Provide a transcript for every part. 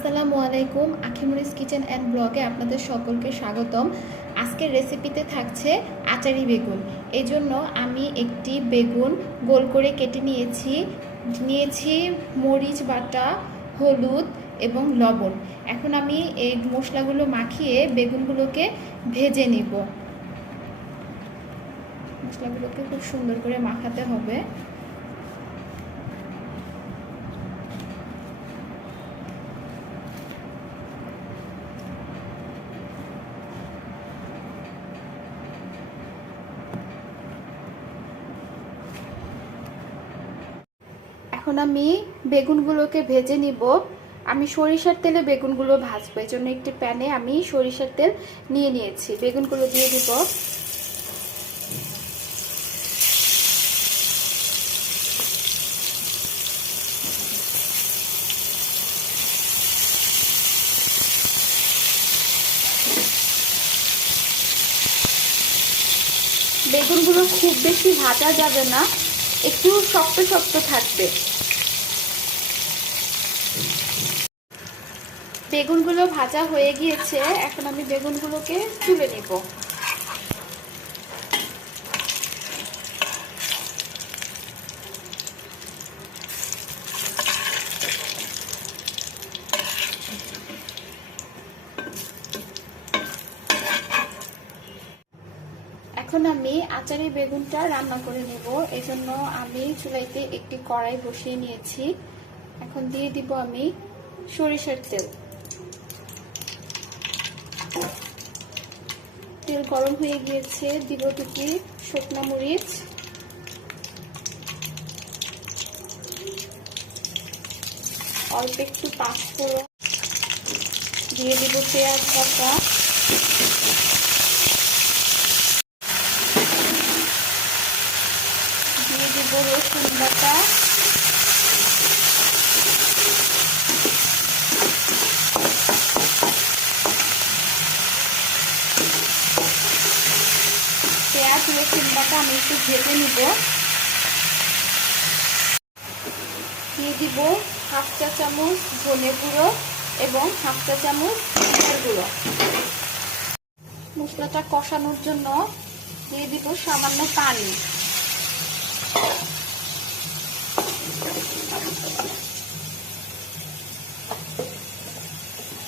আসসালামু আলাইকুম, আখিমুরিস kitchen and ব্লগে আপনাদের সকলকে স্বাগতম। আজকের রেসিপিতে থাকছে আচারি বেগুন। এই জন্য আমি একটি বেগুন গোল করে কেটে নিয়েছি। নিয়েছি মরিচ বাটা, হলুদ এবং লবণ। এখন আমি এই মশলাগুলো মাখিয়ে বেগুনগুলোকে ভেজে নিব। মশলাগুলোকে খুব সুন্দর করে মাখাতে হবে। এখন আমি বেগুনগুলোকে ভেজে নিব। আমি সরিষার তেলে বেগুনগুলো ভাজবো। এই জন্য একটি প্যানে আমি সরিষার তেল নিয়ে নিয়েছি। বেগুনগুলো দিয়ে দিব। বেগুনগুলো খুব বেশি ভাজা যাবে না। একটু শক্ত শক্ত থাকবে। বেগুনগুলো ভাজা হয়ে গিয়েছে এখন আমি বেগুনগুলোকে তুলে নিব। এখন আমি আচারি বেগুনটা রান্না করে নেব। এই জন্য আমি চুলাইতে একটি কড়াই বসিয়ে নিয়েছি। এখন দিয়ে দিব আমি সরিষার তেল। তেল গরম হয়ে গিয়েছে, দিব দুটি শুকনা মরিচ। অল্প একটু পাঁচফোড়ন দিয়ে দিব পেঁয়াজ কাটা দিয়ে দিব রসুন বাটা পেঁয়াজ রসুন বাটা আমি একটু ভেজে নিব দিয়ে দিব হাফ চা চামচ ধনে গুঁড়ো এবং হাফ চা চামচ গুঁড়ো মশলাটা কষানোর জন্য দিয়ে দিব সামান্য পানি।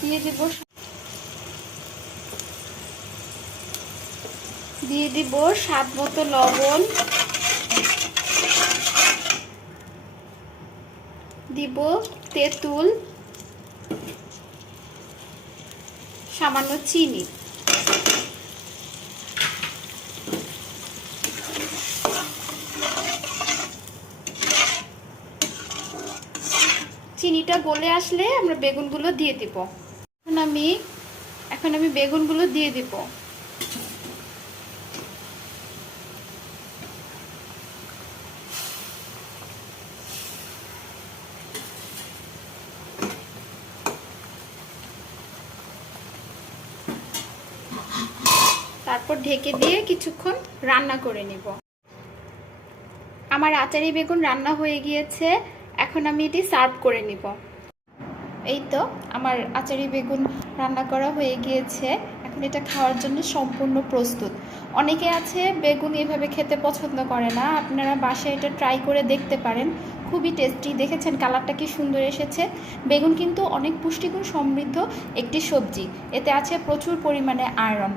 দিয়ে দিব দিয়ে স্বাদ মতো লবণ। দিব তেঁতুল। সামান্য চিনি। চিনিটা গলে আসলে আমরা বেগুনগুলো দিয়ে দিব। এখন আমি এখন আমি বেগুনগুলো দিয়ে দিব। তারপর ঢেকে দিয়ে কিছুক্ষণ রান্না করে নিব। আমার আচারি বেগুন রান্না হয়ে গিয়েছে। এখন আমি এটি সার্ভ করে নিব। এই তো আমার আচারি বেগুন রান্না করা হয়ে গিয়েছে। এখন এটা খাওয়ার জন্য সম্পূর্ণ প্রস্তুত। অনেকে আছে বেগুন এভাবে খেতে পছন্দ করে না। আপনারা বাসায় এটা ট্রাই করে দেখতে পারেন। খুবই টেস্টি দেখেছেন কালারটা কি সুন্দর এসেছে? বেগুন কিন্তু অনেক পুষ্টিগুণ সমৃদ্ধ একটি সবজি। এতে আছে প্রচুর পরিমাণে আয়রন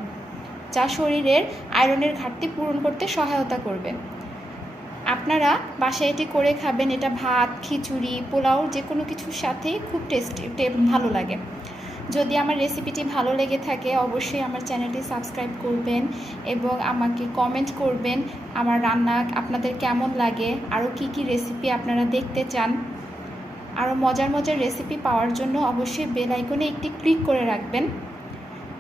যা শরীরের আয়রনের ঘাটতি পূরণ করতে সহায়তা করবে। আপনারা বাসায় এটি করে খাবেন। এটা ভাত, খিচুড়ি, পোলাও যে কোনো কিছুর সাথেই খুব টেস্টি ভালো লাগে। যদি আমার রেসিপিটি ভালো লেগে থাকে, অবশ্যই আমার চ্যানেলটি সাবস্ক্রাইব করবেন এবং আমাকে কমেন্ট করবেন আমার রান্না আপনাদের কেমন লাগে, আরও কি কি রেসিপি আপনারা দেখতে চান। আরও মজার মজার রেসিপি পাওয়ার জন্য অবশ্যই বেল আইকনে একটি ক্লিক করে রাখবেন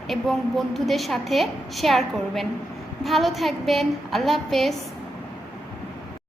এবং বন্ধুদের সাথে শেয়ার করবেন। ভালো থাকবেন, আল্লাহ হাফেজ।